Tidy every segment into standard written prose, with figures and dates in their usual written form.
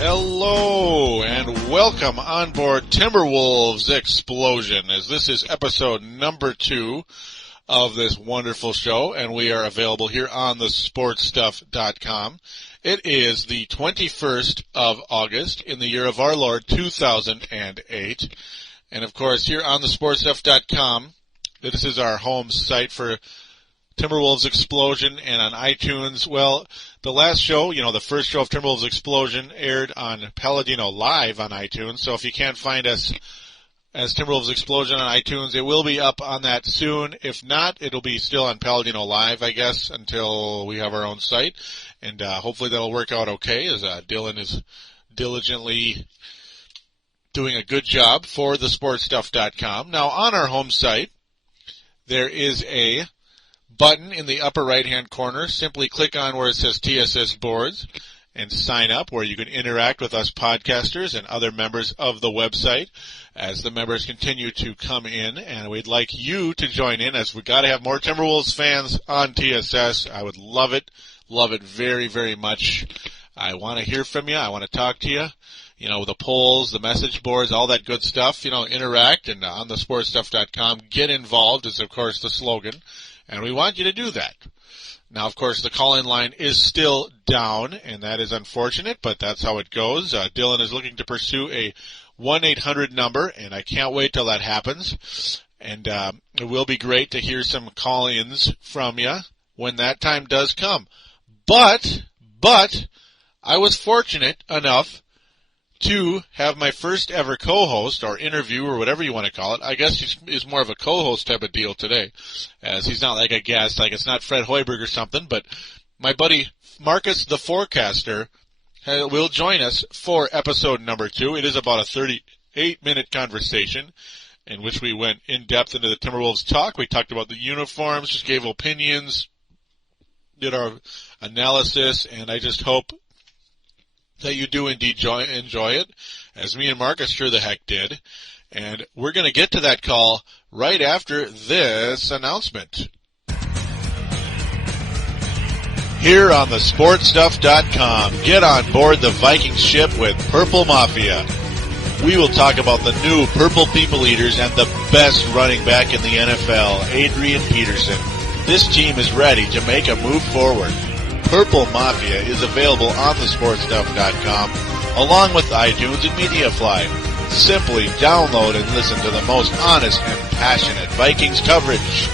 Hello and welcome on board Timberwolves Explosion, as this is episode number 2 of this wonderful show, and we are available here on thesportstuff.com. It is the 21st of August in the year of our Lord 2008, and of course here on thesportstuff.com, this is our home site for Timberwolves Explosion, and on iTunes. Well, the last show, the first show of Timberwolves Explosion aired on Paladino Live on iTunes, so if you can't find us as Timberwolves Explosion on iTunes, it will be up on that soon. If not, it'll be still on Paladino Live, I guess, until we have our own site, and hopefully that'll work out okay, as Dylan is diligently doing a good job for thesportstuff.com. Now, on our home site, there is a button in the upper right-hand corner. Simply click on where it says TSS Boards and sign up, where you can interact with us podcasters and other members of the website as the members continue to come in. And we'd like you to join in, as we've got to have more Timberwolves fans on TSS. I would love it very, very much. I want to hear from you. I want to talk to you. The polls, the message boards, all that good stuff. Interact, and on thesportstuff.com, get involved is, of course, the slogan. And we want you to do that. Now, of course, the call-in line is still down, and that is unfortunate, but that's how it goes. Dylan is looking to pursue a 1-800 number, and I can't wait till that happens. And it will be great to hear some call-ins from you when that time does come. But I was fortunate enough to have my first ever co-host, or interview, or whatever you want to call it. I guess he's more of a co-host type of deal today, as he's not like a guest, like it's not Fred Hoiberg or something, but my buddy Marcus the Forecaster will join us for episode number 2. It is about a 38-minute conversation in which we went in depth into the Timberwolves talk. We talked about the uniforms, just gave opinions, did our analysis, and I just hope that you do indeed enjoy it, as me and Marcus sure the heck did. And we're going to get to that call right after this announcement. Here on thesportstuff.com, get on board the Viking ship with Purple Mafia. We will talk about the new Purple People Eaters and the best running back in the NFL, Adrian Peterson. This team is ready to make a move forward. Purple Mafia is available on thesportstuff.com, along with iTunes and MediaFly. Simply download and listen to the most honest and passionate Vikings coverage.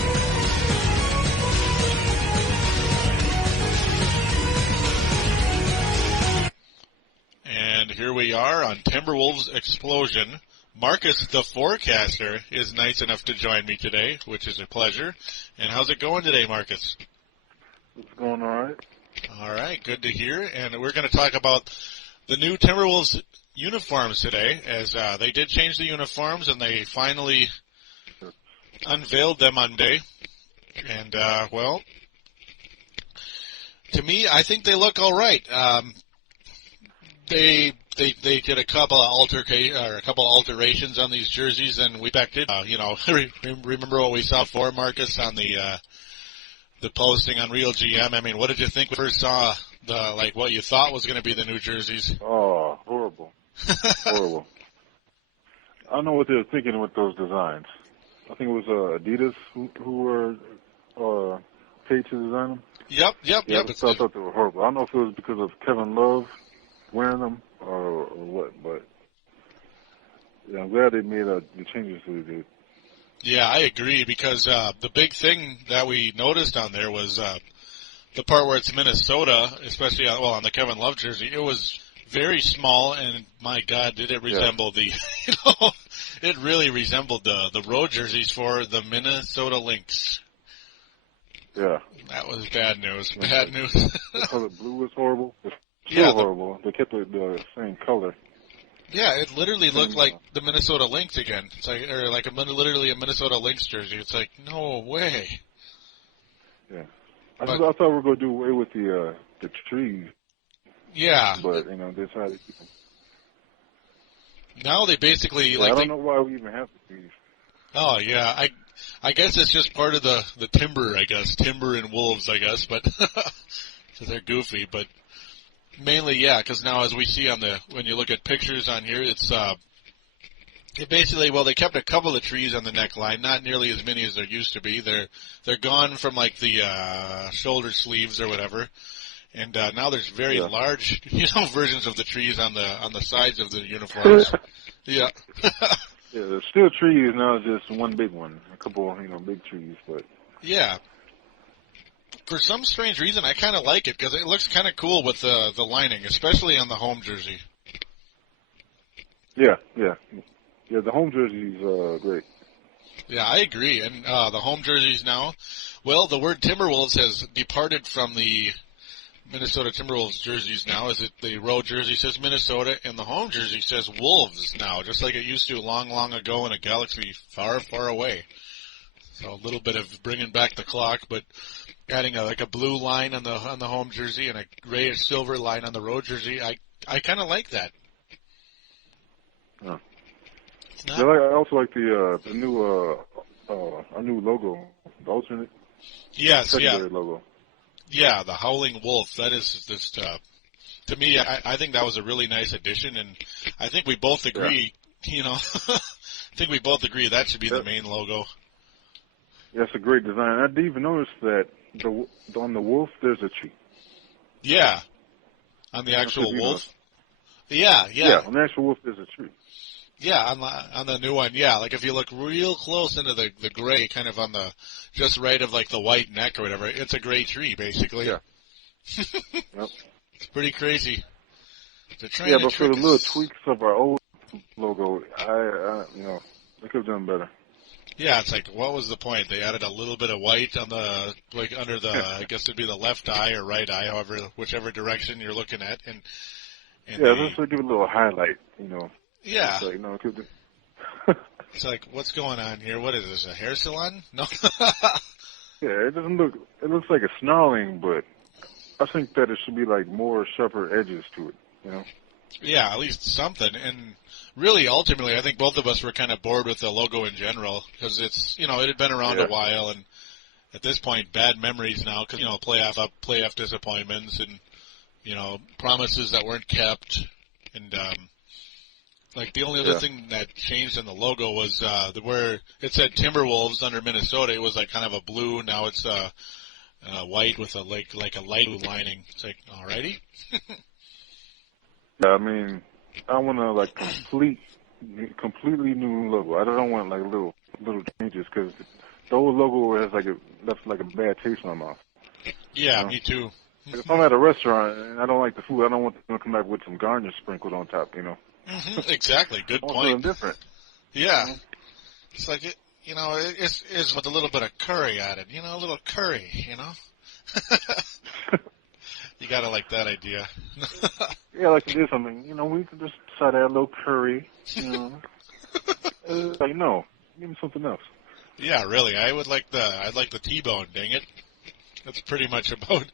And here we are on Timberwolves Explosion. Marcus the Forecaster is nice enough to join me today, which is a pleasure. And how's it going today, Marcus? It's going all right. All right, good to hear. And we're going to talk about the new Timberwolves uniforms today, as they did change the uniforms, and they finally unveiled them Monday. And, to me, I think they look all right. They did a couple alterations on these jerseys, and we expected. Remember what we saw for Marcus on the posting on Real GM. I mean, what did you think when you first saw what you thought was going to be the new jerseys? Oh, horrible. Horrible. I don't know what they were thinking with those designs. I think it was Adidas who were paid to design them. Yep. I thought they were horrible. I don't know if it was because of Kevin Love wearing them or what, but yeah, I'm glad they made the changes to it. Yeah, I agree, because the big thing that we noticed on there was the part where it's Minnesota, especially on the Kevin Love jersey. It was very small, and my God, did it resemble it really resembled the road jerseys for the Minnesota Lynx. Yeah. That was bad news. Bad news. The color blue was horrible. It's still horrible. They kept the same color. Yeah, it literally looked like the Minnesota Lynx again. It's literally a Minnesota Lynx jersey. It's like, no way. Yeah, I thought we were going to do away with the trees. Yeah, but they decided to keep them. Now they basically I don't know why we even have the trees. Oh yeah, I guess it's just part of the timber. I guess timber and wolves. I guess, but so they're goofy, but. Mainly, yeah, because now as we see when you look at pictures on here, it basically, well, they kept a couple of trees on the neckline, not nearly as many as there used to be. They're gone from like the shoulder sleeves or whatever, and now there's very large, versions of the trees on the sides of the uniforms. Yeah. Yeah, there's still trees now, just one big one, a couple, big trees, but yeah. For some strange reason, I kind of like it because it looks kind of cool with the lining, especially on the home jersey. Yeah. The home jersey's great. Yeah, I agree. And the home jerseys now, well, the word Timberwolves has departed from the Minnesota Timberwolves jerseys now. Is it the road jersey says Minnesota and the home jersey says Wolves now, just like it used to long, long ago in a galaxy far, far away. So a little bit of bringing back the clock, but adding a blue line on the home jersey and a grayish silver line on the road jersey, I kind of like that. Yeah. I also like the new our new logo, the alternate secondary logo. Yeah, the Howling Wolf. That is just to me. I think that was a really nice addition, and I think we both agree. I think we both agree that should be the main logo. That's a great design. I did even notice that on the wolf there's a tree. Yeah, on the actual wolf. Yeah. On the actual wolf there's a tree. Yeah, on the new one, yeah. Like if you look real close into the gray, kind of on the just right of like the white neck or whatever, it's a gray tree basically. Yeah. Yep. It's pretty crazy. But for the little tweaks of our old logo, they could have done better. Yeah, it's like, what was the point? They added a little bit of white on the, like, under the, I guess it'd be the left eye or right eye, whichever direction you're looking at, and just to give it a little highlight, Yeah. So, it's like, what's going on here? What is this, a hair salon? No. Yeah, it doesn't look. It looks like a snarling, but I think that it should be like more sharper edges to it. Yeah, at least something. And really, ultimately, I think both of us were kind of bored with the logo in general because it's, it had been around a while, and at this point, bad memories now because, playoff disappointments and, promises that weren't kept. And, like, the only other thing that changed in the logo was where it said Timberwolves under Minnesota. It was like kind of a blue. Now it's white with a like a light blue lining. It's like, alrighty. Yeah, I mean, I want to like completely new logo. I don't want like little changes because the old logo has left like a bad taste in my mouth. Yeah, me too. If I'm at a restaurant and I don't like the food, I don't want them to come back with some garnish sprinkled on top. Mm-hmm, exactly. Good point. Something different. Yeah. It's like it's with a little bit of curry added. A little curry. You gotta like that idea. Yeah, like to do something. We could just decide to add a little curry. Like, no, give me something else. Yeah, really. I'd like the T-bone. Dang it. That's pretty much about.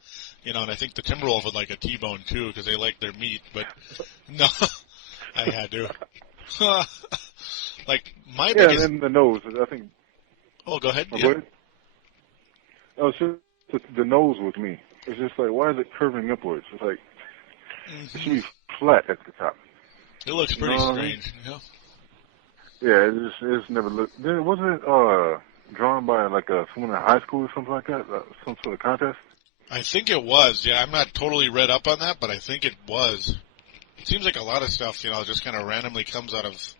And I think the Timberwolves would like a T-bone too because they like their meat. But no, I had to. Like my biggest. And then the nose. I think. Oh, go ahead. Go ahead. Oh, it's just the nose with me. It's just like, why is it curving upwards? It's like, it should be flat at the top. It looks pretty strange. Yeah, it's never looked. Wasn't it drawn by like someone in high school or something like that? Some sort of contest? I think it was. Yeah, I'm not totally read up on that, but I think it was. It seems like a lot of stuff, just kind of randomly comes out of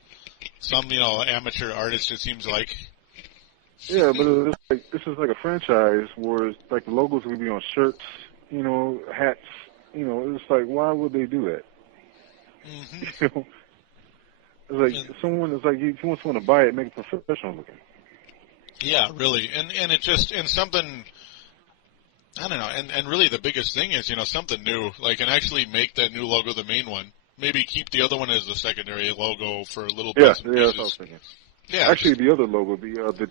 some, amateur artist, it seems like. Yeah, but it's like, this is like a franchise where it's like the logos would be on shirts, hats. It's like, why would they do that? Mm-hmm. It's like someone is like, if you want someone to buy it, make it professional looking. Yeah, really, and it just something. I don't know, and really the biggest thing is something new, like, and actually make that new logo the main one. Maybe keep the other one as the secondary logo for a little bit. Yeah, that's what I was thinking. Yeah, actually, the other logo, the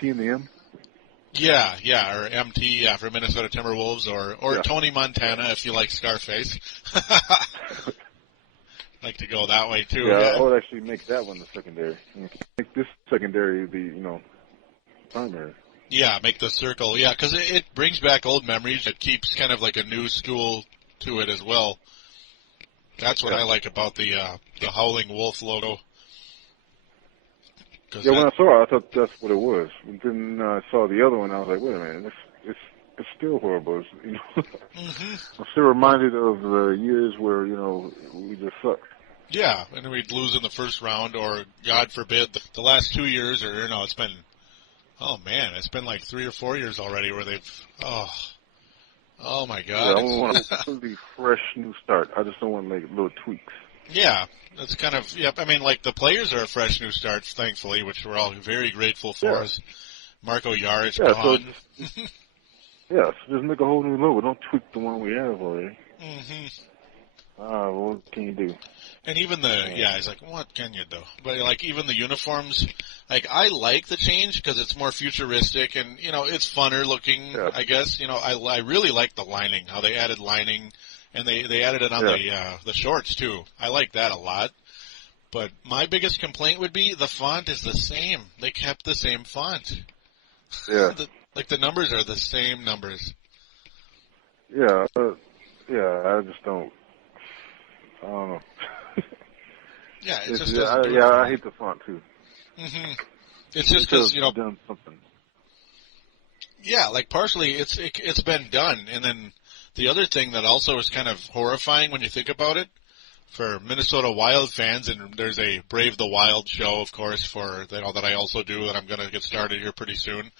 T and the M? Yeah, or MT, for Minnesota Timberwolves, or Tony Montana if you like Scarface. Like to go that way too. Yeah, I would actually make that one the secondary. Make this secondary the primary. Yeah, make the circle. Yeah, because it brings back old memories. It keeps kind of like a new school to it as well. That's what I like about the Howling Wolf logo. Yeah, when I saw it, I thought that's what it was. And then I saw the other one, I was like, wait a minute, it's still horrible. It's, you know, I'm still reminded of the years where, you know, we just sucked. Yeah, and we'd lose in the first round, or God forbid, the last 2 years, or you know, it's been like 3 or 4 years already where they've oh my God. Yeah, I want a completely fresh new start. I just don't want to make little tweaks. Yeah, that's kind of, yep. I mean, like, the players are a fresh new start, thankfully, which we're all very grateful for. Yeah. As Marco Yarich gone. So just make a whole new logo. Don't tweak the one we have already. What can you do? And even he's like, what can you do? But, like, even the uniforms, like, I like the change because it's more futuristic and, you know, it's funner looking, I guess. You know, I really like the lining, how they added lining. And they added it on the shorts, too. I like that a lot. But my biggest complaint would be the font is the same. They kept the same font. Yeah. The numbers are the same numbers. Yeah, I just don't. I don't know. Yeah, it it's just doesn't do it. I hate the font, too. It's just because, you know. Done something. Yeah, like partially it's been done, and then the other thing that also is kind of horrifying when you think about it, for Minnesota Wild fans, and there's a Brave the Wild show, of course, for that I also do, that I'm going to get started here pretty soon.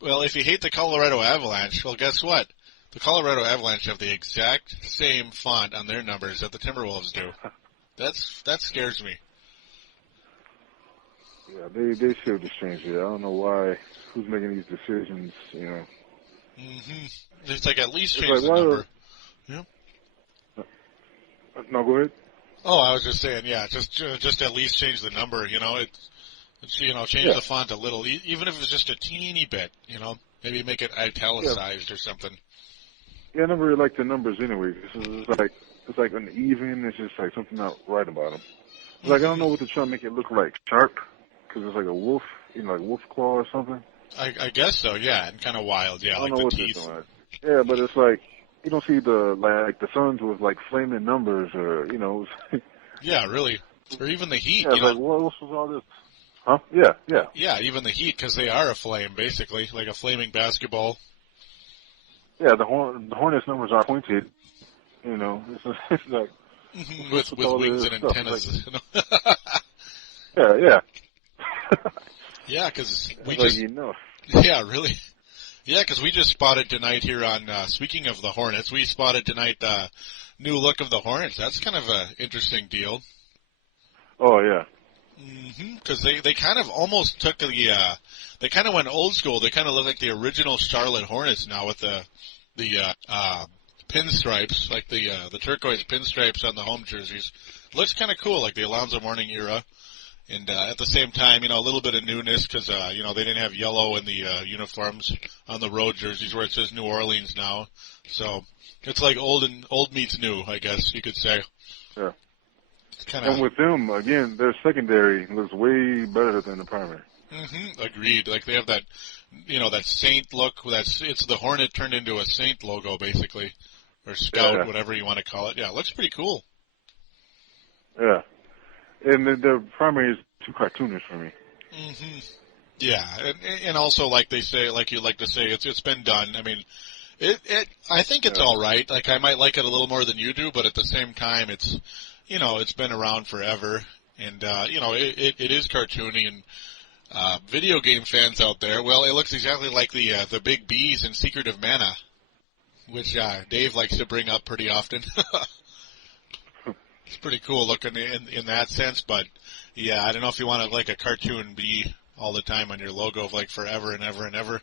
Well, if you hate the Colorado Avalanche, well, guess what? The Colorado Avalanche have the exact same font on their numbers that the Timberwolves do. That scares me. Yeah, they should have changed it. I don't know why. Who's making these decisions? You know. It's like at least change the number. Yeah. No, go ahead. Oh, I was just saying, yeah, just at least change the number. You know, it's you know, change the font a little, even if it's just a teeny bit. You know, maybe make it italicized or something. Yeah, I never really liked the numbers anyway. It's like uneven. It's just like something not right about them. It's like I don't know what they're trying to make it look like. Sharp, because it's like a wolf, you know, like wolf claw or something. I guess so, yeah, and kind of wild, yeah, like the teeth. Yeah, but it's like you don't see the Suns with like flaming numbers or you know. Yeah, really, or even the Heat. Yeah, you know? Like what was all this? Huh? Yeah. Yeah, even the Heat, because they are a flame, basically, like a flaming basketball. Yeah, the Hornets numbers are pointed. You know, it's like with wings and antennas. Like, yeah. Yeah, because we just. Like, you know. Yeah, really. Yeah, because we just spotted tonight here on. Speaking of the Hornets, we spotted tonight new look of the Hornets. That's kind of an interesting deal. Oh yeah. Because they kind of almost took they kind of went old school. They kind of look like the original Charlotte Hornets now with the pinstripes, like the turquoise pinstripes on the home jerseys. Looks kind of cool, like the Alonzo Mourning era. And at the same time, you know, a little bit of newness because, you know, they didn't have yellow in the uniforms on the road jerseys where it says New Orleans now. So it's like old meets new, I guess you could say. Yeah. And with them, again, their secondary looks way better than the primary. Agreed. Like they have that, you know, that Saint look. It's the Hornet turned into a Saint logo, basically, or Scout, whatever you want to call it. Yeah, it looks pretty cool. Yeah. And the primary is too cartoonish for me. Yeah, and also like they say, like you like to say, it's been done. I mean, I think it's all right. Like I might like it a little more than you do, but at the same time, it's you know it's been around forever, and you know it is cartoony. And video game fans out there, well, it looks exactly like the big bees in Secret of Mana, which Dave likes to bring up pretty often. It's pretty cool looking in that sense, but yeah, I don't know if you want to like a cartoon bee all the time on your logo of like forever and ever and ever.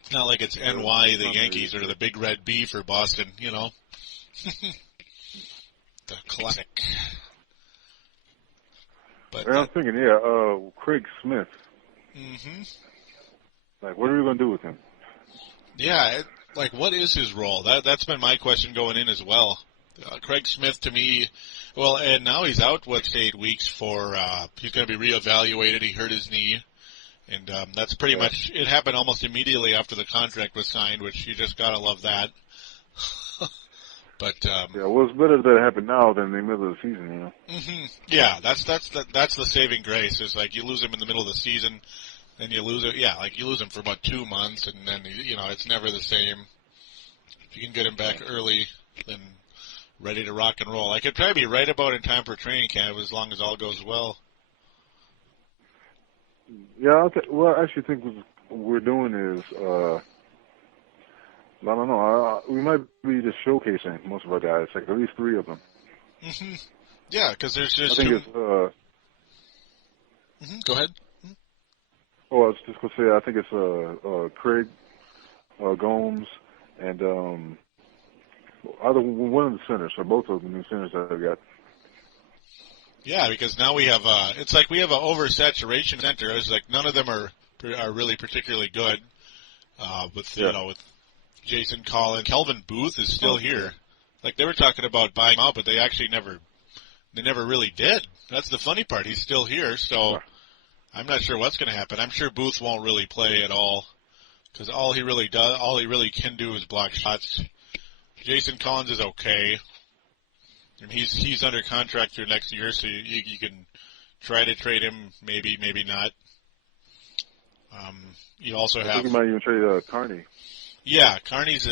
It's not like it's NY, the Yankees, or the big red bee for Boston, you know. The classic. But I'm thinking, Craig Smith. Like, what are we going to do with him? Yeah, like, what is his role? That's been my question going in as well. Craig Smith, to me, well, and now he's out, 8 weeks for, he's going to be reevaluated. He hurt his knee. And that's pretty much, it happened almost immediately after the contract was signed, which you just gotta love that. But well, it's better that it happened now than in the middle of the season, you know. Yeah, that's the saving grace. Is like you lose him in the middle of the season, and you lose it. Yeah, like you lose him for about 2 months, and then it's never the same. If you can get him back early, then ready to rock and roll. I could probably be right about in time for training camp as long as all goes well. Yeah, well, I actually think what we're doing is, I don't know, we might be just showcasing most of our guys, like at least 3 of them. Yeah, because there's just I think Go ahead. Oh, I was just going to say, I think it's Craig, Gomes, and either one of the centers, or both of the new centers that I've got. Yeah, because now we have it's like we have an oversaturation center. It's like none of them are really particularly good. With Jason Collins, Kelvin Booth is still here. Like they were talking about buying him out, but they actually never really did. That's the funny part. He's still here, so I'm not sure what's going to happen. I'm sure Booth won't really play at all because all he really can do is block shots. Jason Collins is okay. And he's under contract through next year, so you can try to trade him, maybe not. You also have. I think you might even trade Carney. Yeah, Carney's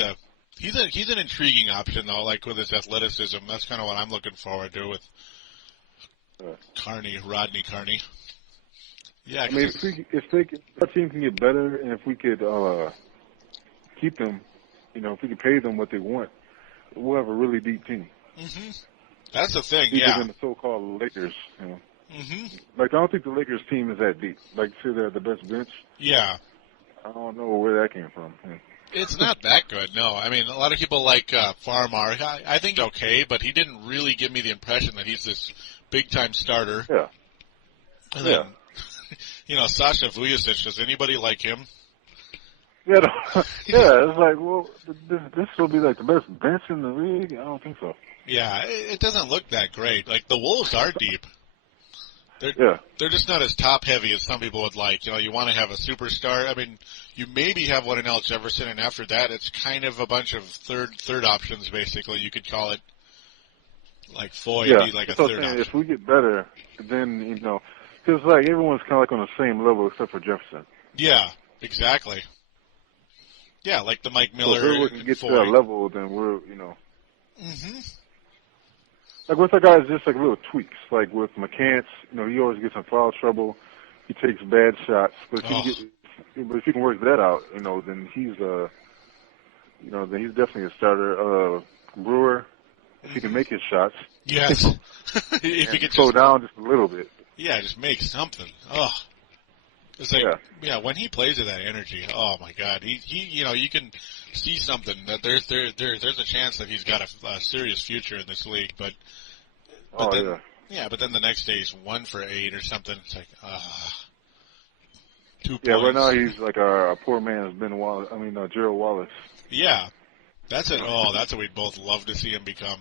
he's an intriguing option though. Like with his athleticism, that's kind of what I'm looking forward to with Rodney Carney. Yeah, I mean, if our team can get better, and if we could keep them, if we could pay them what they want, we'll have a really deep team. That's the thing, Deeper than the so-called Lakers, Like, I don't think the Lakers team is that deep. Like, say they're the best bench. Yeah. I don't know where that came from. It's not that good, no. I mean, a lot of people like Farmar. I think he's okay, but he didn't really give me the impression that he's this big-time starter. Yeah. And then, Sasha Vujacic, does anybody like him? Yeah, it's like, well, this will be like the best bench in the league? I don't think so. Yeah, it doesn't look that great. Like, the Wolves are deep. They're just not as top-heavy as some people would like. You want to have a superstar. I mean, you maybe have one in Al Jefferson, and after that, it's kind of a bunch of third options, basically. You could call it, like, Foy would be like a third option. If we get better, then, because, like, everyone's kind of like on the same level except for Jefferson. Yeah, exactly. Yeah, like the Mike Miller so if we can get Foy. To that level, then we're, Like with our guys, just like little tweaks. Like with McCants, he always gets in foul trouble. He takes bad shots, but if he can work that out, then he's then he's definitely a starter. Brewer, if he can make his shots. Yes. If he could slow down just a little bit. Yeah, just make something. Oh. It's like, when he plays with that energy, oh my God, he you can see something that there's a chance that he's got a serious future in this league, but then the next day he's 1 for 8 or something. It's like 2 points. Yeah, right now he's like a poor man's Gerald Wallace. Yeah, that's it. Oh, that's what we'd both love to see him become.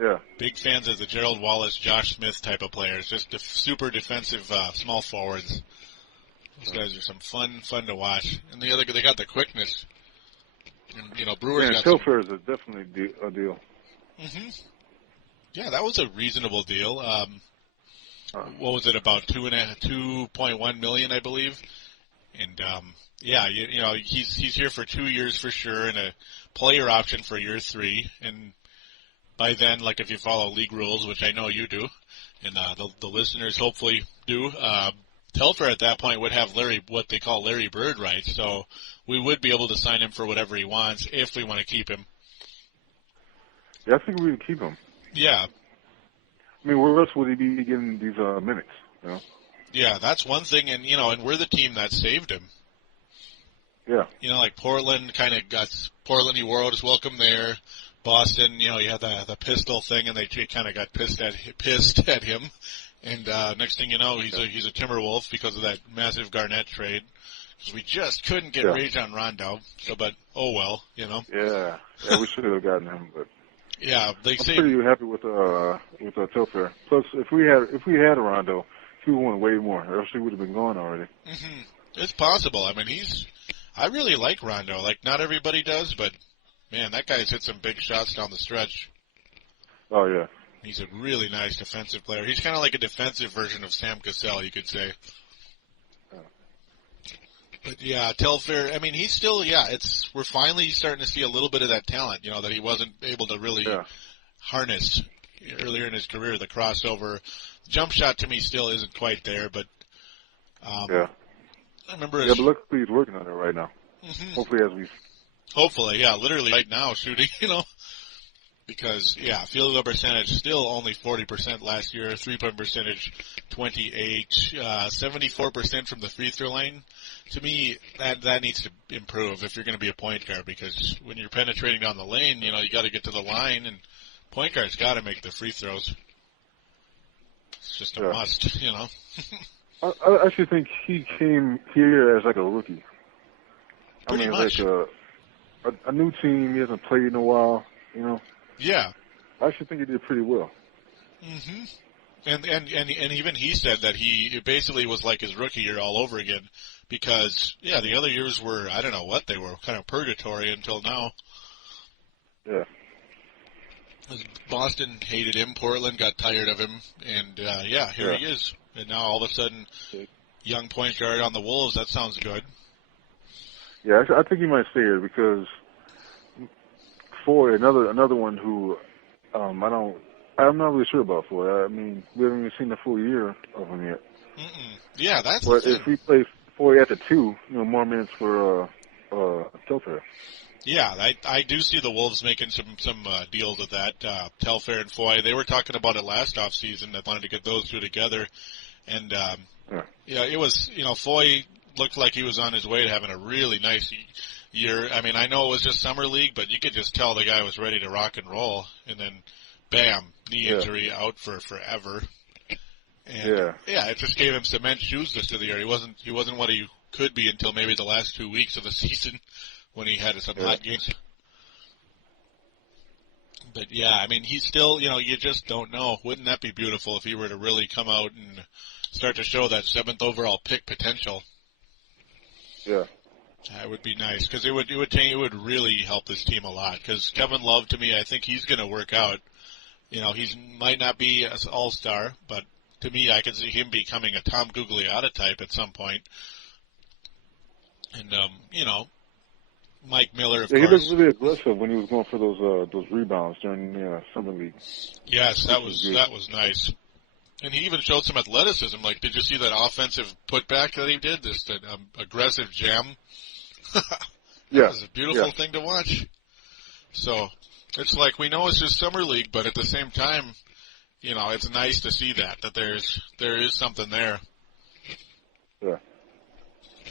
Yeah. Big fans of the Gerald Wallace, Josh Smith type of players, just super defensive small forwards. Those guys are some fun to watch. And they got the quickness. And, Brewers got Tilfer is definitely a deal. Yeah, that was a reasonable deal. What was it, about $2.1 million, I believe? And, he's here for 2 years for sure, and a player option for year 3. And by then, like if you follow league rules, which I know you do, and the listeners hopefully do, Telfer at that point would have what they call Larry Bird rights, so we would be able to sign him for whatever he wants if we want to keep him. Yeah, I think we would keep him. Yeah. I mean, where else would he be getting these minutes? Yeah, that's one thing, and and we're the team that saved him. Yeah. Like Portland Portland, he wore out his welcome there. Boston, you had the pistol thing, and they kind of got pissed at him. And next thing you know, he's a Timberwolf because of that massive Garnett trade. Because we just couldn't get Rajon Rondo. So, but oh well, Yeah, we should have gotten him, but. Yeah, I'm pretty happy with Tilfair. Plus, if we had a Rondo, he would want way more, or else he would have been gone already. Mm-hmm. It's possible. I mean, I really like Rondo. Like, not everybody does, but, man, that guy's hit some big shots down the stretch. Oh, yeah. He's a really nice defensive player. He's kind of like a defensive version of Sam Cassell, you could say. But yeah, Telfair, I mean, he's still, we're finally starting to see a little bit of that talent, that he wasn't able to really harness earlier in his career. The crossover, jump shot to me still isn't quite there, but, I remember. Yeah, but luckily he's working on it right now. Mm-hmm. Hopefully, literally right now shooting, Because, field goal percentage still only 40% last year, 3-point percentage 28, 74% from the free throw line. To me, that needs to improve if you're going to be a point guard, because when you're penetrating down the lane, you got to get to the line, and point guards got to make the free throws. It's just a must, I actually think he came here as like a rookie. Pretty much. Like a new team. He hasn't played in a while, Yeah. I actually think he did pretty well. Mm-hmm. And even he said that it basically was like his rookie year all over again, because the other years were, I don't know what they were, kind of purgatory until now. Yeah. Boston hated him, Portland got tired of him, and here he is. And now all of a sudden, young point guard on the Wolves. That sounds good. Yeah, I think he might stay here because Foy, another one who I'm not really sure about Foy. I mean, we haven't even seen the full year of him yet. Mm-mm. Yeah, that's. But if we play Foy at the 2, more minutes for Telfair. Yeah, I do see the Wolves making some deals with that. Telfair and Foy, they were talking about it last offseason. They wanted to get those two together, and it was Foy looked like he was on his way to having a really nice year. I mean, I know it was just summer league, but you could just tell the guy was ready to rock and roll, and then bam, knee injury, out for forever. And it just gave him cement shoes this to the year. He wasn't what he could be until maybe the last 2 weeks of the season when he had some hot games. But I mean, he's still, you just don't know. Wouldn't that be beautiful if he were to really come out and start to show that 7th overall pick potential? Yeah. That would be nice, because it would really help this team a lot. Because Kevin Love, to me, I think he's going to work out. He might not be an all-star, but to me, I could see him becoming a Tom Gugliotta type at some point. And Mike Miller, of course. He looked really aggressive when he was going for those rebounds during the summer league. Yes, that was nice. And he even showed some athleticism. Like, did you see that offensive putback that he did? This aggressive jam. That was a beautiful thing to watch. So it's like, we know it's just summer league, but at the same time, it's nice to see that there is something there. Yeah.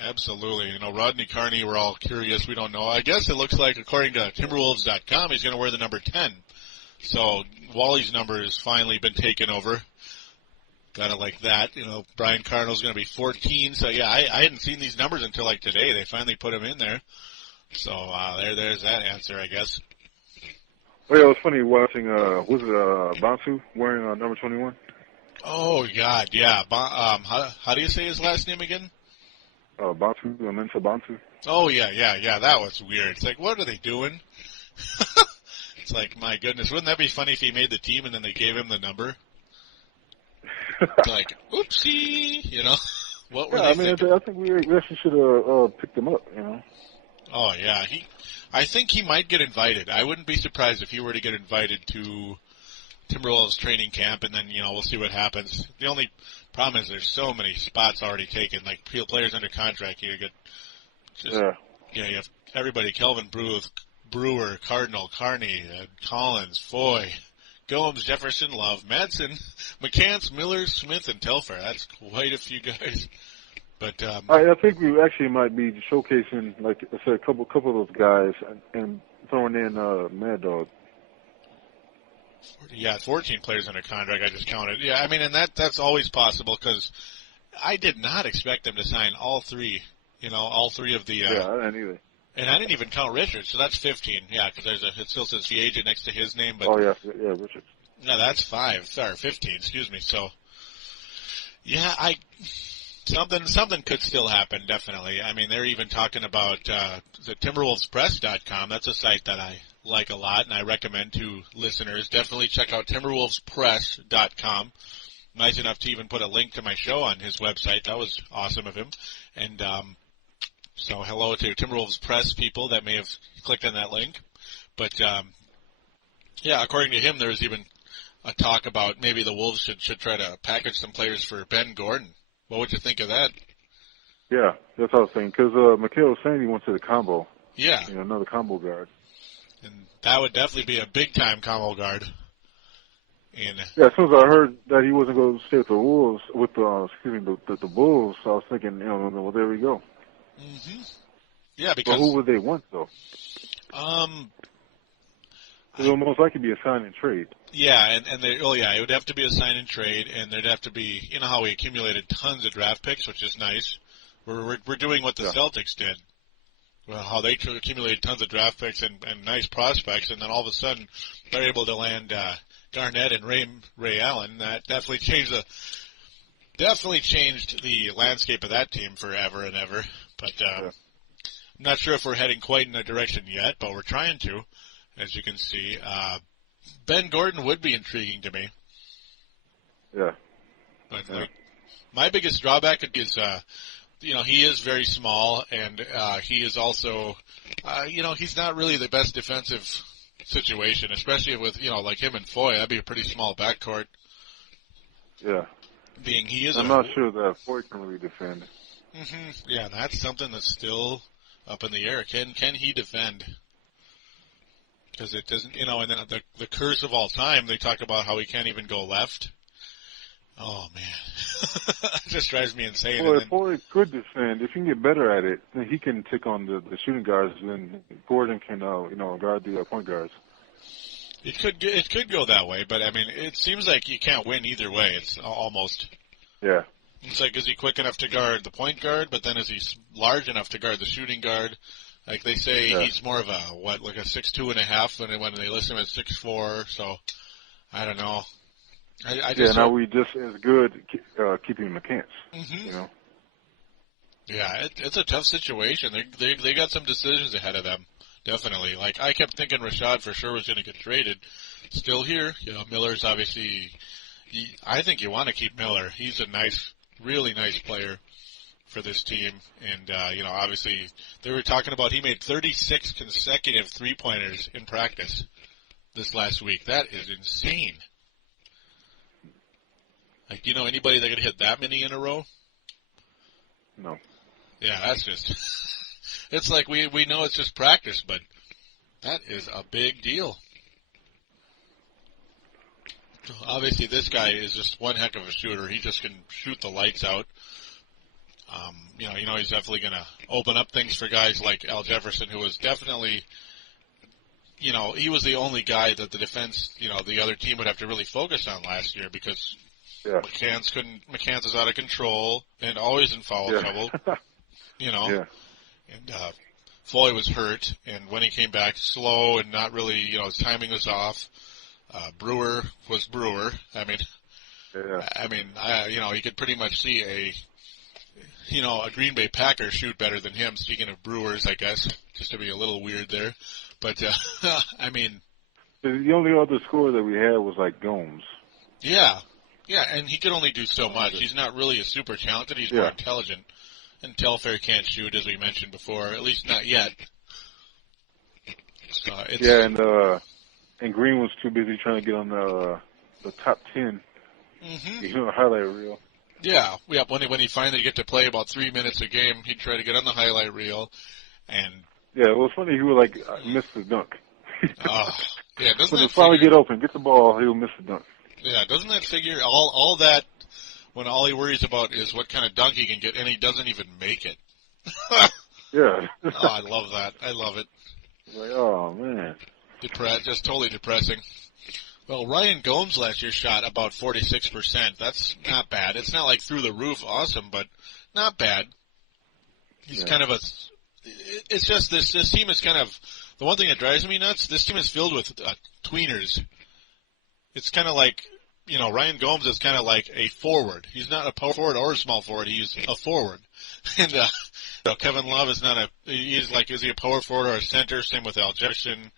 Absolutely. Rodney Carney, we're all curious. We don't know. I guess it looks like, according to Timberwolves.com, he's going to wear the number 10. So Wally's number has finally been taken over. Got it like that. Brian Cardinal's going to be 14. So, I hadn't seen these numbers until like today. They finally put them in there. So, there's that answer, I guess. Oh, yeah, it was funny watching, Bantu wearing number 21? Oh, God, yeah. How do you say his last name again? Bantu, Mensa Bantu. Oh, yeah. That was weird. It's like, what are they doing? It's like, my goodness. Wouldn't that be funny if he made the team and then they gave him the number? Like, oopsie, what were they thinking? I think we actually should have picked him up, Oh, yeah. I think he might get invited. I wouldn't be surprised if he were to get invited to Timberwolves training camp, and then, we'll see what happens. The only problem is there's so many spots already taken, like players under contract. You have everybody, Kelvin Brewer, Cardinal, Carney, Collins, Foy, Gomes, Jefferson, Love, Madsen, McCants, Miller, Smith, and Telfair. That's quite a few guys. But I think we actually might be showcasing, like I said, a couple of those guys and throwing in Mad Dog. 14 players under contract. I just counted. Yeah, I mean, and that's always possible, because I did not expect them to sign all three. All three of the. I didn't either. And I didn't even count Richards, so that's 15. Yeah, because it still says the agent next to his name. But Richards. No, that's 15. Excuse me. So, Yeah, something could still happen, definitely. I mean, they're even talking about the TimberwolvesPress.com. That's a site that I like a lot, and I recommend to listeners. Definitely check out TimberwolvesPress.com. Nice enough to even put a link to my show on his website. That was awesome of him. And so hello to Timberwolves Press people that may have clicked on that link. But, yeah, according to him, there's even a talk about maybe the Wolves should try to package some players for Ben Gordon. What would you think of that? Yeah, that's what I was saying. Because Mikhail was saying he went to the combo. Yeah. Another combo guard. And that would definitely be a big-time combo guard. And, yeah, as soon as I heard that he wasn't going to stay with the Wolves, with the Bulls, I was thinking, well, there we go. Mm-hmm. Yeah, because... But who would they want, though? It would most likely be a sign and trade. Yeah, it would have to be a sign and trade, and there'd have to be, how we accumulated tons of draft picks, which is nice. We're doing what the Celtics did. Well, how they accumulated tons of draft picks and nice prospects, and then all of a sudden they're able to land Garnett and Ray Allen. That definitely changed the landscape of that team forever and ever. But I'm not sure if we're heading quite in that direction yet, but we're trying to, as you can see. Ben Gordon would be intriguing to me. Yeah. But my biggest drawback is, he is very small, and he is also, he's not really the best defensive situation, especially with, like him and Foy. That'd be a pretty small backcourt. Yeah. I'm not sure that Foy can really defend. Mm-hmm. Yeah, that's something that's still up in the air. Can he defend? Because it doesn't, and then the curse of all time, they talk about how he can't even go left. Oh, man. It just drives me insane. Well, if Foy could defend, if he can get better at it, then he can take on the shooting guards, and then Gordon can, guard the point guards. It could go that way, but, I mean, it seems like you can't win either way. It's almost. Yeah. It's like, is he quick enough to guard the point guard, but then is he large enough to guard the shooting guard? Like they say, he's more of a 6'2.5", when they list him at 6'4", so I don't know. I just now we just as good keeping McCants. Mm-hmm. Yeah, it's a tough situation. They got some decisions ahead of them, definitely. Like I kept thinking Rashad for sure was going to get traded. Still here, Miller's obviously. I think you want to keep Miller. He's a really nice player for this team, and obviously they were talking about he made 36 consecutive three-pointers in practice this last week. That is insane. Like, anybody that could hit that many in a row? No. Yeah, that's just it's like we know it's just practice, but that is a big deal. Obviously this guy is just one heck of a shooter. He just can shoot the lights out. He's definitely going to open up things for guys like Al Jefferson, who was definitely, he was the only guy that the defense, the other team would have to really focus on last year because McCants is out of control and always in foul trouble, Yeah. And Floyd was hurt, and when he came back, slow and not really, his timing was off. Brewer was Brewer. You could pretty much see a Green Bay Packer shoot better than him. Speaking of Brewers, I guess, just to be a little weird there. But, the only other scorer that we had was like Gomes. Yeah, and he could only do so much. He's not really a super talented. He's more intelligent. And Telfair can't shoot, as we mentioned before, at least not yet. So and Green was too busy trying to get on the top 10. Mm-hmm. Highlight reel. Yeah. When he finally get to play about 3 minutes a game, he'd try to get on the highlight reel, and it was funny. He would miss the dunk. Doesn't when he finally get open, get the ball, he'll miss the dunk. Yeah, doesn't that figure all that when all he worries about is what kind of dunk he can get, and he doesn't even make it? Yeah. I love that. I love it. Like, oh man. Just totally depressing. Well, Ryan Gomes last year shot about 46%. That's not bad. It's not like through the roof awesome, but not bad. He's kind of it's just this team is kind of, the one thing that drives me nuts, this team is filled with tweeners. It's kind of like, Ryan Gomes is kind of like a forward. He's not a power forward or a small forward. He's a forward. And, Kevin Love is not is he a power forward or a center? Same with Al Jefferson.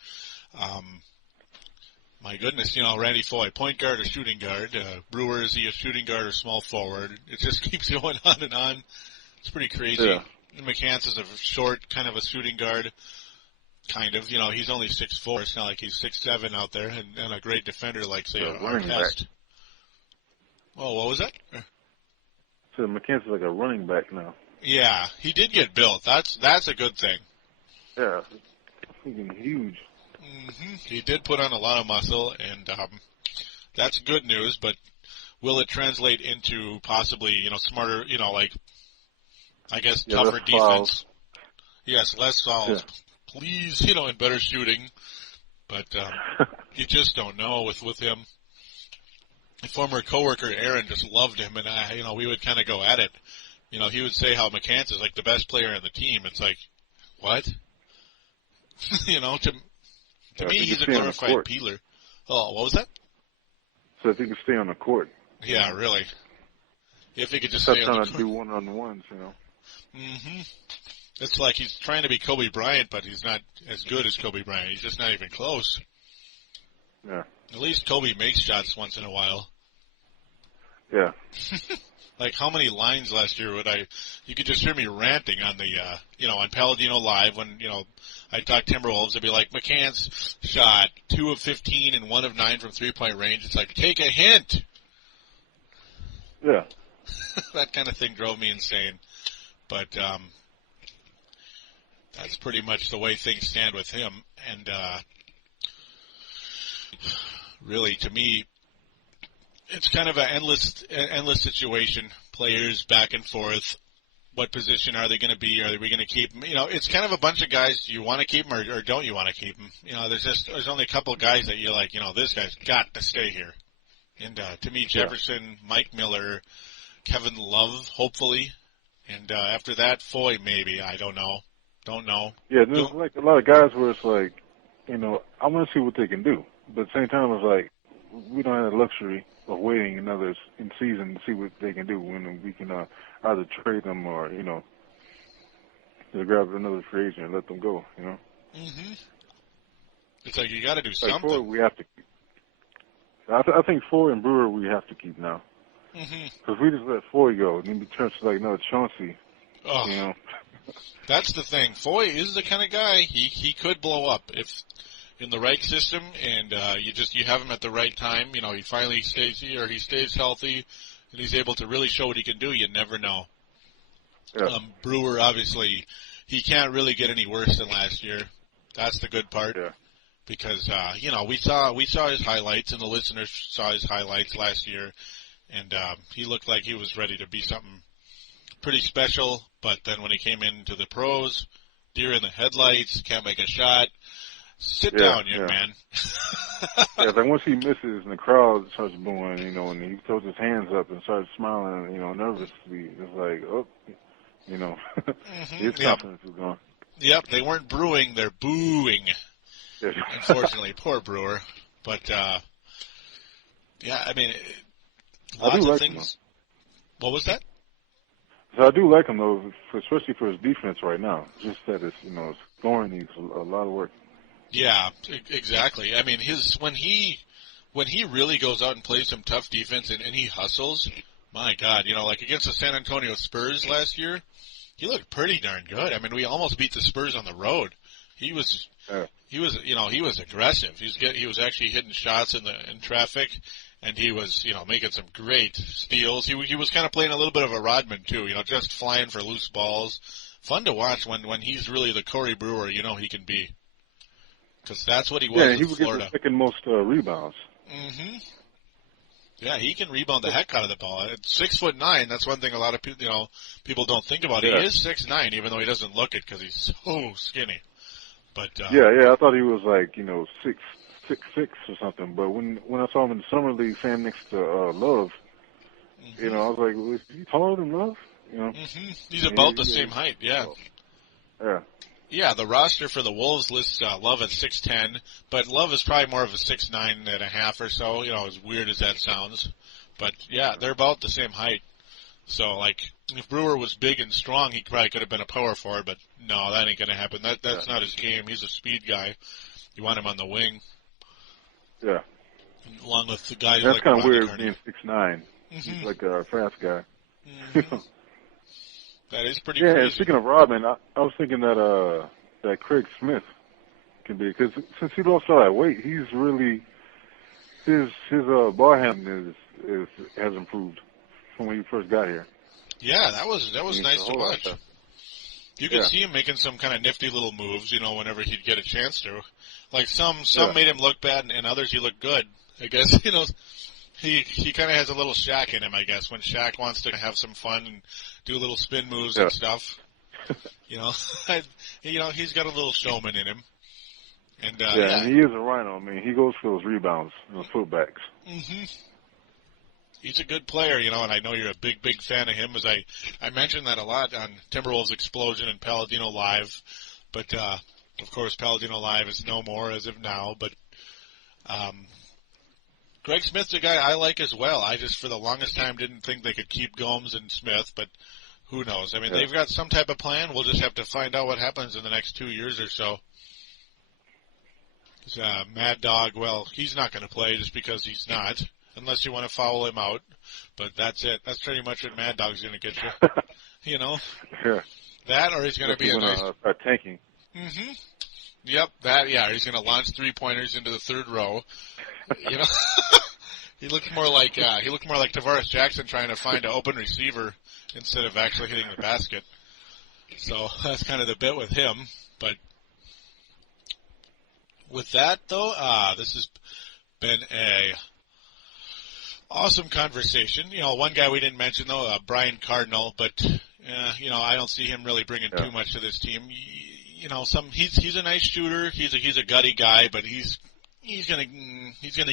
My goodness, Randy Foye, point guard or shooting guard. Brewer, is he a shooting guard or small forward? It just keeps going on and on. It's pretty crazy. Yeah. McCants is a short, kind of a shooting guard. Kind of, he's only 6'4". It's not like he's 6'7" out there, and a great defender like, say, our Pest. Oh, what was that? So McCants is like a running back now. Yeah, he did get built. That's a good thing. Yeah, he's huge. Mm-hmm. He did put on a lot of muscle, and that's good news, but will it translate into possibly, smarter, I guess tougher defense? Fouls. Yes, less fouls. Yeah. Please, and better shooting. But you just don't know with him. A former coworker, Aaron, just loved him, and we would kind of go at it. He would say how McCants is like the best player on the team. It's like, what? To me, he's a glorified peeler. Oh, what was that? So if he could stay on the court. Yeah, really. If he could just stay on the court. Trying to do one-on-ones, Mm-hmm. It's like he's trying to be Kobe Bryant, but he's not as good as Kobe Bryant. He's just not even close. Yeah. At least Kobe makes shots once in a while. Yeah. Like how many lines last year you could just hear me ranting on the, on Paladino Live when, I talk Timberwolves, it'd be like, McCants shot 2 of 15 and 1 of 9 from 3-point range. It's like, take a hint. Yeah. That kind of thing drove me insane. But, that's pretty much the way things stand with him. And, really, to me, it's kind of an endless situation. Players back and forth. What position are they going to be? Are we going to keep them? It's kind of a bunch of guys. Do you want to keep them or don't you want to keep them? There's only a couple of guys that you're like, this guy's got to stay here. And to me, Jefferson, Mike Miller, Kevin Love, hopefully. And after that, Foy maybe. I don't know. Yeah, there's like a lot of guys where it's like, I want to see what they can do. But at the same time, it's like, we don't have the luxury of waiting another in season to see what they can do when we can either trade them or, just grab another free agent and let them go, Mm-hmm. It's like you got to do something. Ford, we have to keep. I think Ford and Brewer we have to keep now. Because we just let Ford go, and then we turn to like another Chauncey. Oh. That's the thing. Foy is the kind of guy he could blow up if in the right system, and you have him at the right time. He finally stays here, he stays healthy, and he's able to really show what he can do. You never know. Yeah. Brewer, obviously, he can't really get any worse than last year. That's the good part. Yeah. Because we saw his highlights, and the listeners saw his highlights last year, and he looked like he was ready to be something pretty special. But then when he came into the pros, deer in the headlights, can't make a shot. Sit down, young man. Yeah, like once he misses and the crowd starts booing, and he throws his hands up and starts smiling, nervously, it's like, his confidence is gone. Yep, they weren't brewing, they're booing. Unfortunately, poor Brewer. But, lots of things. What was that? So I do like him, though, especially for his defense right now. Just that it's, scoring needs a lot of work. Yeah, exactly. I mean, when he really goes out and plays some tough defense and he hustles, my God, like against the San Antonio Spurs last year, he looked pretty darn good. I mean, we almost beat the Spurs on the road. He was aggressive. He was actually hitting shots in traffic, and he was, making some great steals. He was kind of playing a little bit of a Rodman too, just flying for loose balls. Fun to watch when he's really the Corey Brewer, he can be. Because that's what he was in Florida. Yeah, he would get the second most rebounds. Mm-hmm. Yeah, he can rebound the heck out of the ball. At 6'9", that's one thing a lot of people don't think about. Yeah. He is 6'9", even though he doesn't look it because he's so skinny. But I thought he was like 6'6" or something. But when I saw him in the summer league standing next to Love, I was like, well, is he taller than Love? Mm-hmm. He's about the same height. Yeah. Yeah. Yeah, the roster for the Wolves lists Love at 6'10", but Love is probably more of a 6'9.5" or so, as weird as that sounds. But, yeah, they're about the same height. So, if Brewer was big and strong, he probably could have been a power forward, but no, that ain't going to happen. That's not his game. He's a speed guy. You want him on the wing. Yeah. Along with the guys that's like kind of Rodney weird Carney. being 6'9". He's like a fast guy. That is pretty yeah, crazy. And speaking of Rodman, I was thinking that Craig Smith can be, because since he lost all that weight, he's really his ball handling has improved from when he first got here. Yeah, that was nice to watch. You could see him making some kind of nifty little moves, whenever he'd get a chance to. Like some made him look bad, and others he looked good. I guess he kind of has a little Shaq in him. I guess when Shaq wants to have some fun and do little spin moves and stuff, he's got a little showman in him. And and he is a rhino. I mean, he goes for those rebounds, those putbacks. He's a good player, and I know you're a big fan of him, as I mentioned that a lot on Timberwolves Explosion and Paladino Live, but of course Paladino Live is no more as of now, but Greg Smith's a guy I like as well. I just for the longest time didn't think they could keep Gomes and Smith, but who knows? I mean, they've got some type of plan. We'll just have to find out what happens in the next 2 years or so. Mad Dog, well, he's not going to play just because he's not. Unless you want to foul him out. But that's it. That's pretty much what Mad Dog's going to get you. Yeah. That or he's going to be a nice... start tanking. Yep, he's going to launch three-pointers into the third row. He looked more like Tavares Jackson trying to find an open receiver instead of actually hitting the basket. So that's kind of the bit with him. But with that, though, this has been a awesome conversation. One guy we didn't mention, though, Brian Cardinal, but, I don't see him really bringing too much to this team. He's a nice shooter. He's a gutty guy, but he's gonna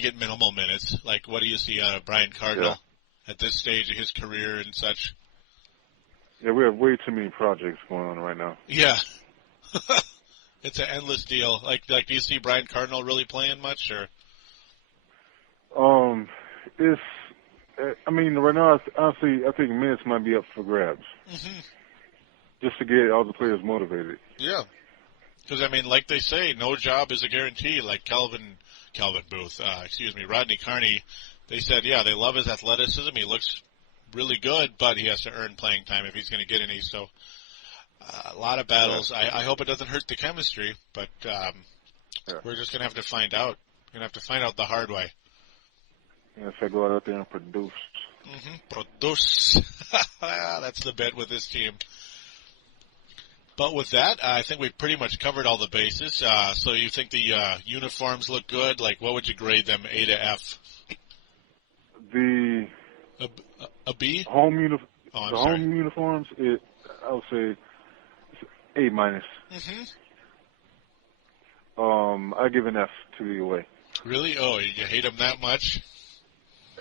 get minimal minutes. Like, what do you see out of Brian Cardinal at this stage of his career and such? Yeah, we have way too many projects going on right now. Yeah. It's an endless deal. Like, do you see Brian Cardinal really playing much, or? Right now, honestly, I think minutes might be up for grabs. Just to get all the players motivated. Yeah. Because, like they say, no job is a guarantee. Like Calvin Booth, Rodney Carney, they said, they love his athleticism. He looks really good, but he has to earn playing time if he's going to get any. So, a lot of battles. I hope it doesn't hurt the chemistry, but we're just going to have to find out. We're going to have to find out the hard way. If I go out there and produce. Produce. That's the bet with this team. But with that, I think we've pretty much covered all the bases. So you think the uniforms look good? Like, what would you grade them, A to F? A B? Home uniforms, I would say A minus. I give an F to the away. Really? Oh, you hate them that much?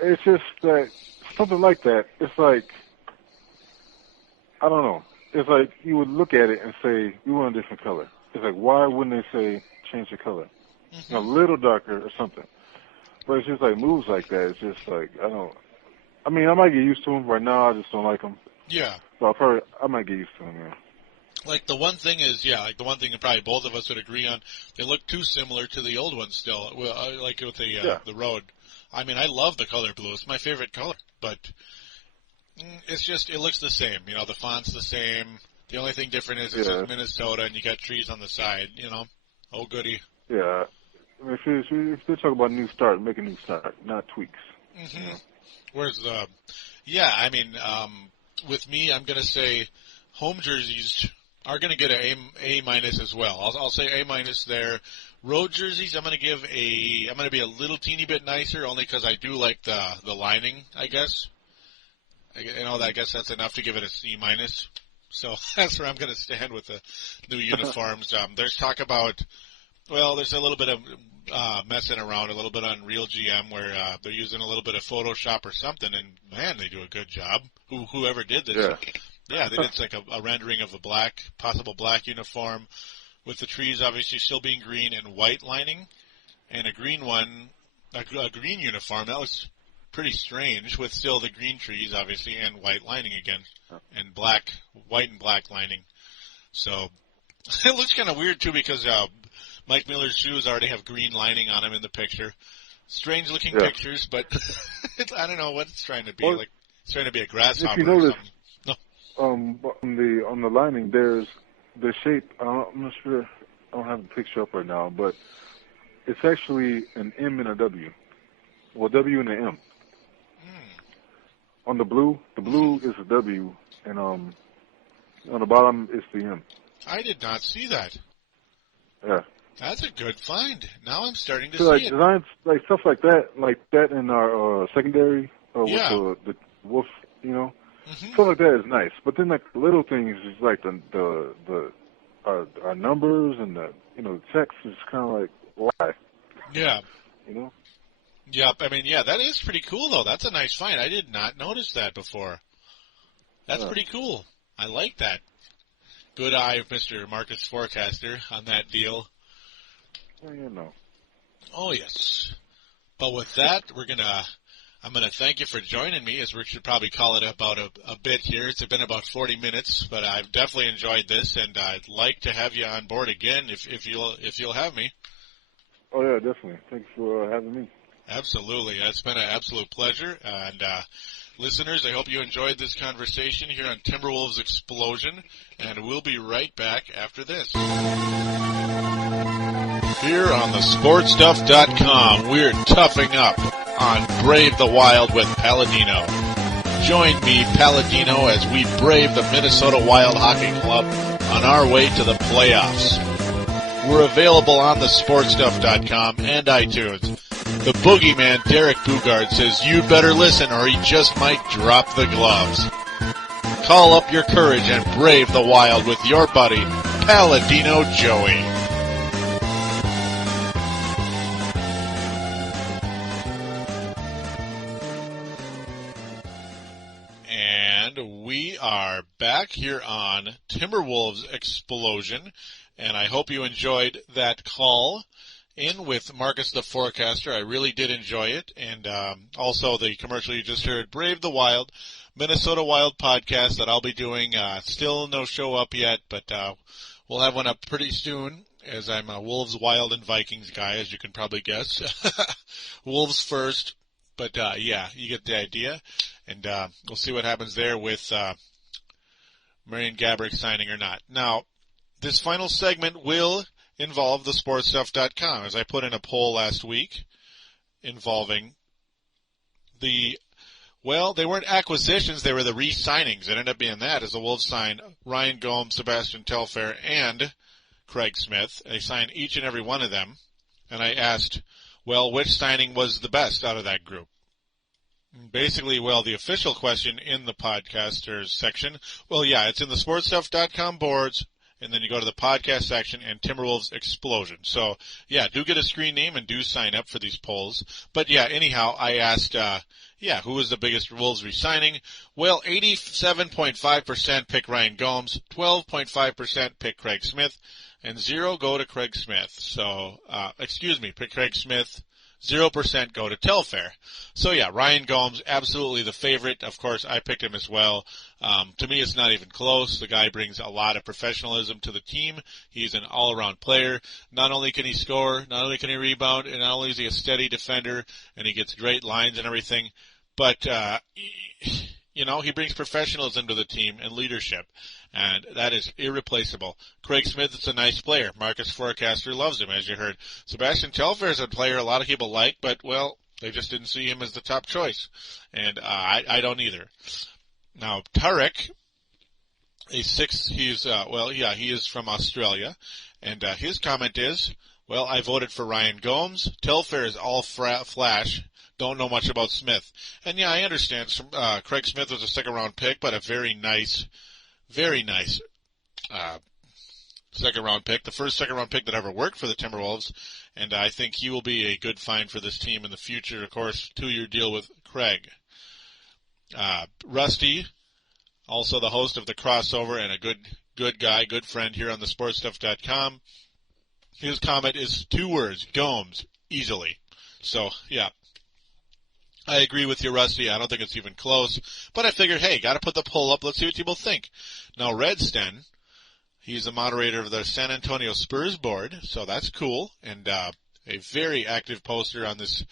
It's just that something like that. It's like, I don't know. It's like you would look at it and say, we want a different color. It's like, why wouldn't they say change the color? A little darker or something. But it's just like moves like that. It's just like, I might get used to them. Right now, I just don't like them. Yeah. So I might get used to them, yeah. Like the one thing that probably both of us would agree on, they look too similar to the old ones still, like with the road. I love the color blue. It's my favorite color, but it's just, it looks the same. The font's the same. The only thing different is it's in Minnesota and you got trees on the side, Oh, goody. Yeah. If they talk about new start, make a new start, not tweaks. Where's with me, I'm going to say home jerseys are going to get an A minus as well. I'll say A minus there. Road jerseys, I'm going to be a little teeny bit nicer, only because I do like the lining, I guess. I guess that's enough to give it a C minus. So that's where I'm going to stand with the new uniforms. There's talk about, there's a little bit of messing around, a little bit on Real GM where they're using a little bit of Photoshop or something, and man, they do a good job. Whoever did this, they did like a rendering of a possible black uniform. with the trees obviously still being green and white lining, and a green one, a green uniform. That was pretty strange, with still the green trees obviously and white lining again, and white and black lining. So it looks kind of weird too, because Mike Miller's shoes already have green lining on them in the picture. Strange looking pictures, but I don't know what it's trying to be. Well, like it's trying to be a grasshopper if you notice, or something. No. on the lining, there's the shape. I'm not sure. I don't have the picture up right now, but it's actually an M and a W. Well, W and an M. On the blue is a W, and on the bottom is the M. I did not see that. Yeah. That's a good find. Now I'm starting to So see like it. designs, like stuff like that in our secondary with the wolf, you know, stuff like that is nice. But then like the little things is like our numbers and the the text is kind of like why, Yeah. you know. Yep. I mean, yeah, that is pretty cool though. That's a nice find. I did not notice that before. That's pretty cool. I like that. Good eye of Mr. Marcus Forecaster on that deal. Well, you know. Oh, yes. But with that, I'm gonna thank you for joining me, as we should probably call it about a bit here. It's been about 40 minutes, but I've definitely enjoyed this, and I'd like to have you on board again if you'll have me. Oh yeah, definitely. Thanks for having me. Absolutely. It's been an absolute pleasure. And listeners, I hope you enjoyed this conversation here on Timberwolves Explosion, and we'll be right back after this. Here on thesportstuff.com, we're toughing up on Brave the Wild with Paladino. Join me, Paladino, as we brave the Minnesota Wild Hockey Club on our way to the playoffs. We're available on thesportstuff.com and iTunes. The boogeyman, Derek Bugard, says you'd better listen or he just might drop the gloves. Call up your courage and brave the wild with your buddy, Paladino Joey. And we are back here on Timberwolves Explosion, and I hope you enjoyed that call in with Marcus the Forecaster. I really did enjoy it. And also the commercial you just heard, Brave the Wild, Minnesota Wild podcast that I'll be doing. Still no show up yet, but we'll have one up pretty soon, as I'm a Wolves, Wild, and Vikings guy, as you can probably guess. Wolves first, but yeah, you get the idea. And we'll see what happens there with Marian Gaborik signing or not. Now, this final segment will involve thesportstuff.com, as I put in a poll last week involving they weren't acquisitions, they were the re-signings. It ended up being that, as the Wolves signed Ryan Gomes, Sebastian Telfair, and Craig Smith. They signed each and every one of them, and I asked, which signing was the best out of that group? Basically, the official question in the podcasters section, it's in the sportstuff.com boards, and then you go to the podcast section and Timberwolves Explosion. So, do get a screen name and do sign up for these polls. But, anyhow, I asked, who was the biggest Wolves re-signing? 87.5% pick Ryan Gomes, 12.5% pick Craig Smith, and 0 go to Craig Smith. So, pick Craig Smith. 0% go to Telfair. So Ryan Gomes, absolutely the favorite. Of course, I picked him as well. To me, it's not even close. The guy brings a lot of professionalism to the team. He's an all-around player. Not only can he score, not only can he rebound, and not only is he a steady defender, and he gets great lines and everything, but, he brings professionalism to the team and leadership. And that is irreplaceable. Craig Smith is a nice player. Marcus Forecaster loves him, as you heard. Sebastian Telfair is a player a lot of people like, but, they just didn't see him as the top choice. And I don't either. Now, Tarek, he is from Australia. And his comment is, I voted for Ryan Gomes. Telfair is all flash. Don't know much about Smith. And, I understand. Craig Smith was a second-round pick, but a very nice second-round pick, the first second-round pick that ever worked for the Timberwolves, and I think he will be a good find for this team in the future. Of course, 2-year deal with Craig. Rusty, also the host of The Crossover and a good good guy, good friend here on the sportstuff.com. His comment is 2 words, Gomes, easily. So, yeah. I agree with you, Rusty. I don't think it's even close. But I figured, hey, got to put the poll up. Let's see what people think. Now, Redsten, he's a moderator of the San Antonio Spurs board, so that's cool. And a very active poster on this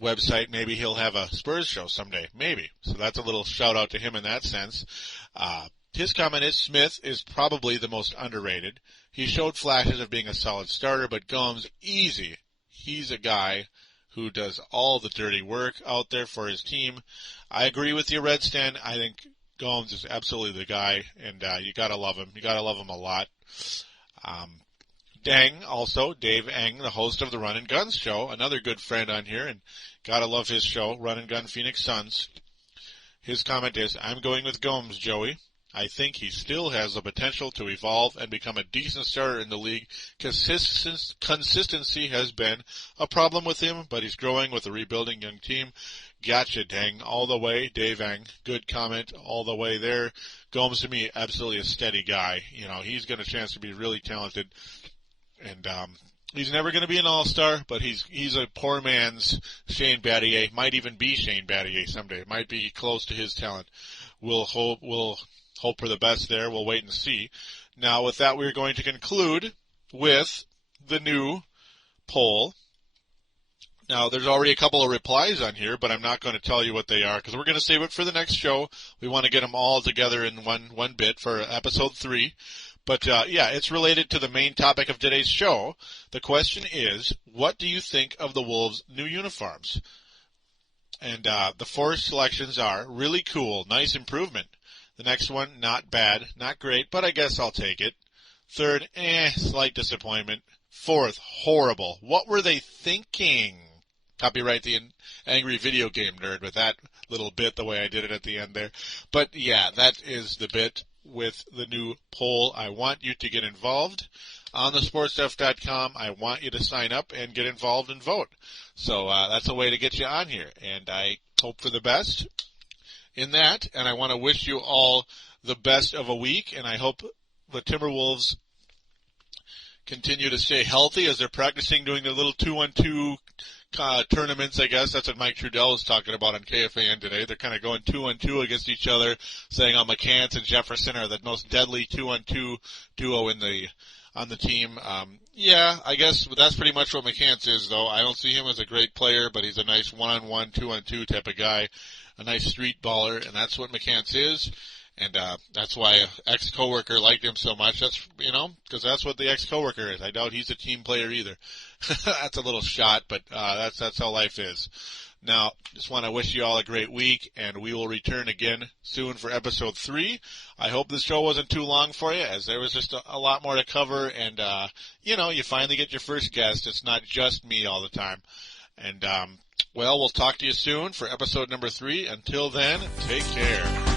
website. Maybe he'll have a Spurs show someday. Maybe. So that's a little shout out to him in that sense. His comment is Smith is probably the most underrated. He showed flashes of being a solid starter, but Gomes, easy. He's a guy who does all the dirty work out there for his team. I agree with you, Redsten. I think Gomes is absolutely the guy, and you gotta love him. You gotta love him a lot. Dang, also, Dave Eng, the host of the Run and Guns show, another good friend on here, and gotta love his show, Run and Gun Phoenix Suns. His comment is, I'm going with Gomes, Joey. I think he still has the potential to evolve and become a decent starter in the league. Consistency has been a problem with him, but he's growing with a rebuilding young team. Gotcha, Dang, all the way. Dave Eng, good comment, all the way there. Gomes, to me, absolutely a steady guy. You know, he's got a chance to be really talented. And he's never going to be an all-star, but he's a poor man's Shane Battier. Might even be Shane Battier someday. Might be close to his talent. We'll hope for the best there. We'll wait and see. Now, with that, we're going to conclude with the new poll. Now, there's already a couple of replies on here, but I'm not going to tell you what they are because we're going to save it for the next show. We want to get them all together in one bit for episode 3. But, yeah, it's related to the main topic of today's show. The question is, what do you think of the Wolves' new uniforms? And the 4 selections are really cool, nice improvement. The next one, not bad, not great, but I guess I'll take it. Third, slight disappointment. Fourth, horrible. What were they thinking? Copyright the angry video game nerd with that little bit, the way I did it at the end there. But yeah, that is the bit with the new poll. I want you to get involved on the sportstuff.com. I want you to sign up and get involved and vote. So that's a way to get you on here, and I hope for the best in that, and I want to wish you all the best of a week, and I hope the Timberwolves continue to stay healthy as they're practicing doing their little 2-on-2 tournaments, I guess. That's what Mike Trudell was talking about on KFAN today. They're kind of going 2-on-2 against each other, saying McCants and Jefferson are the most deadly 2-on-2 duo on the team. Yeah, I guess that's pretty much what McCants is, though. I don't see him as a great player, but he's a nice 1-on-1, 2-on-2 type of guy. A nice street baller, and that's what McCants is, and that's why an ex-coworker liked him so much. That's, because that's what the ex-coworker is. I doubt he's a team player either. That's a little shot, but that's how life is. Now, just want to wish you all a great week, and we will return again soon for episode 3. I hope this show wasn't too long for you, as there was just a lot more to cover, and, you finally get your first guest. It's not just me all the time. And, well, we'll talk to you soon for episode number 3. Until then, take care.